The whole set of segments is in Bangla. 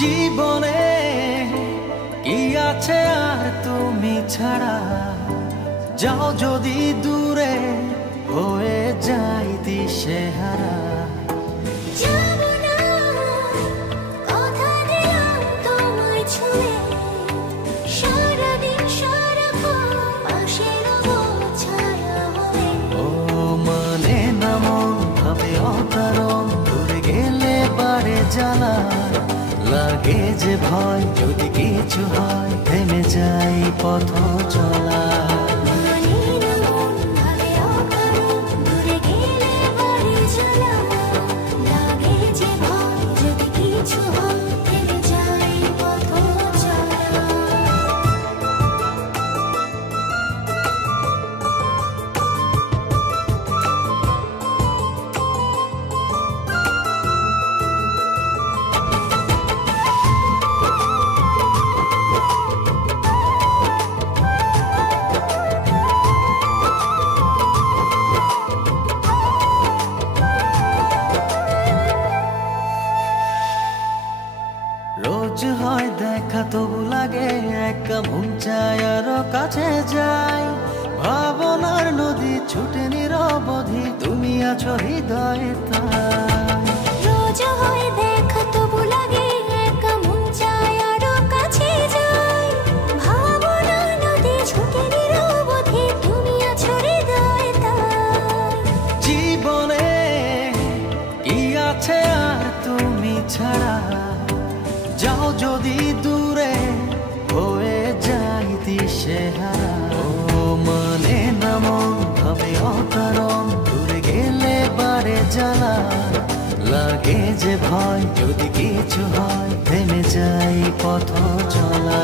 জীবনে কি আছে আর তুমি ছাড়া, যাও যদি দূরে হয়ে যাই দিশেহারা। ও মানে না মন ভাবে অকারণ, দূরে গেলে বাড়ে জ্বালা লাগে যে ভয়, যদি কিছু হয় থেমে যাই পথ চলা। রোজ হয় দেখা তবু লাগে একা, মন চায় আরো কাছে যাই। ভাবনার নদী ছুটে নিরবধি, তুমি আছো হৃদয়ে তাই। রোজ হয় দেখা তবু লাগে একা, মন চায় আরো কাছে যাই। ভাবনার নদী ছুটে নিরবধি, তুমি আছো হৃদয়ে তাই। জীবনে কি আছে আর তুমি ছাড়া, যাও যদি দূরে হয়ে যাই দিশেহারা। ও মানে না মন ভাবে অকারণ, দূরে গেলে বাড়ে জ্বালা লাগে যে ভয়, যদি কিছু হয় থেমে যাই পথ চলা।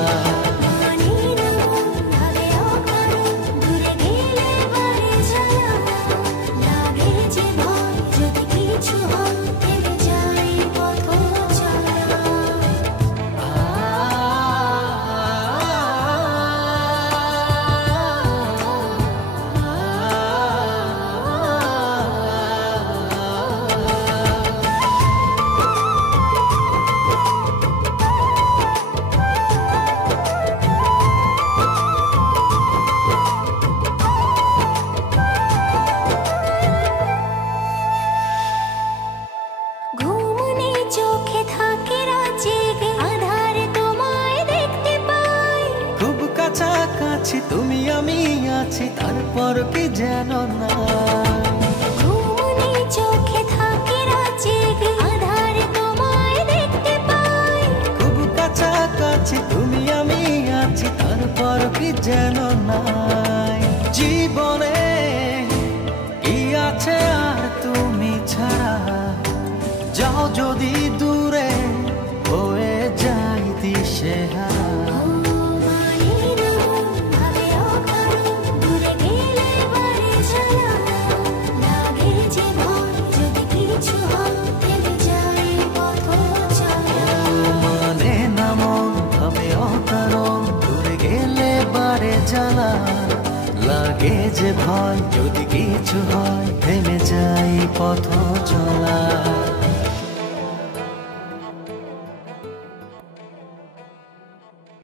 কাছাকাছি তুমি আমি আছি, তারপর কি যেন না। ঘুমনে চোখে থাকে রাত জেগে, আধারে তোমায় দেখতে পাই। খুব কাছাকাছি তুমি আমি আছি, তারপর কি যেন নাই। জীবনে কি আছে আর তুমি ছাড়া, যাও যদি দূরে হয়ে যাই দিশেহারা। জ্বালা লাগে যে ভয়, যদি কিছু হয় থেমে যাই পথ চলা।